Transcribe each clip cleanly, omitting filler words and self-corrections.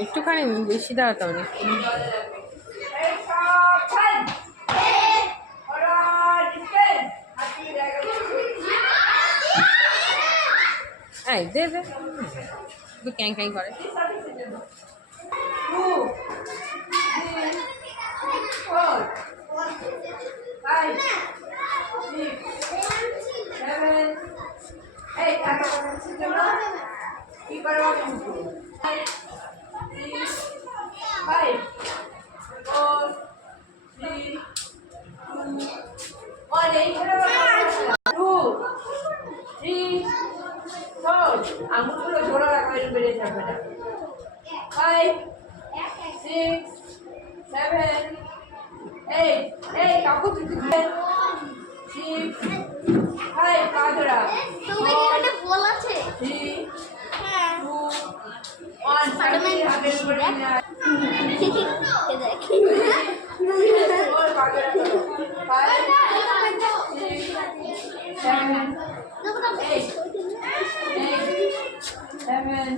একটুখানি বেশি দাঁড়াতে হবে। এই দে দে একটু ক্যাং ক্যাং করে। আঙুলগুলো জোড়া রাখবেন, বেড়ে থাকবে না। 5 6 7 8 এই কাকু তুই 6 5 পা জোড়া তুমি এখানে বল আছে 3 2 1 সামনে হাতের উপরে নিয়ে আয়। দেখি ওর পা জোড়া করো 5 6 7 8 7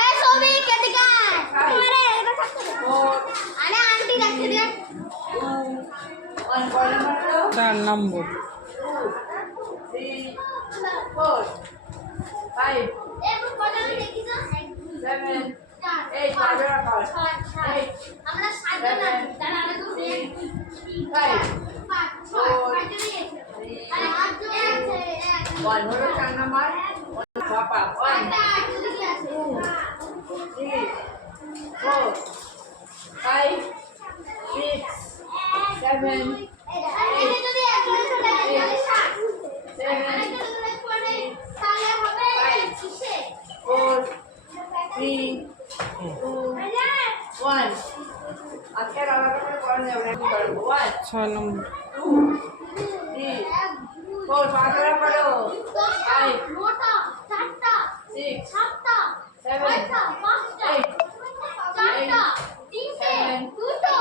এই সবই কেটে গায় আরে এটা থাকতে দে 4 আরে আন্টি রাখতে দে 2 1 বল মারো 4 নম্বর 3 4 5 একটু কথা দেখি তো 7 8 পাবে না পাবে আমরা সাত জন আছি তাহলে আমরা তো 5 5 6 5 জন আরে 8 জন আছে 1 হলো 4 নাম্বার পাপা 1 2 3 4 5 6 7 এই যদি একজন চলে যায় 7 তাহলে হবে কিসে 4 3 2 1 আজকে আলাদা করে পড়া যাবে না, কি করব 1 6 নম্বর 2 3 4 পা জোড়া করো 5 মোটা চারটা 6 সাতটা 7 ছয়টা পাঁচটা 8 চারটা তিনটে দুটো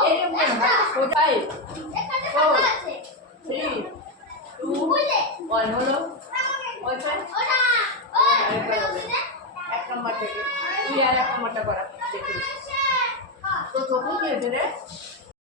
একটা কোথায় এখানে ফাঁকা আছে 3 2 বুঝলে 1 হলো ওইটা ওটা ওই এক নম্বর থেকে তুই আর এক নম্বরটা করা দেখি তো তোকে কি হয়েছে রে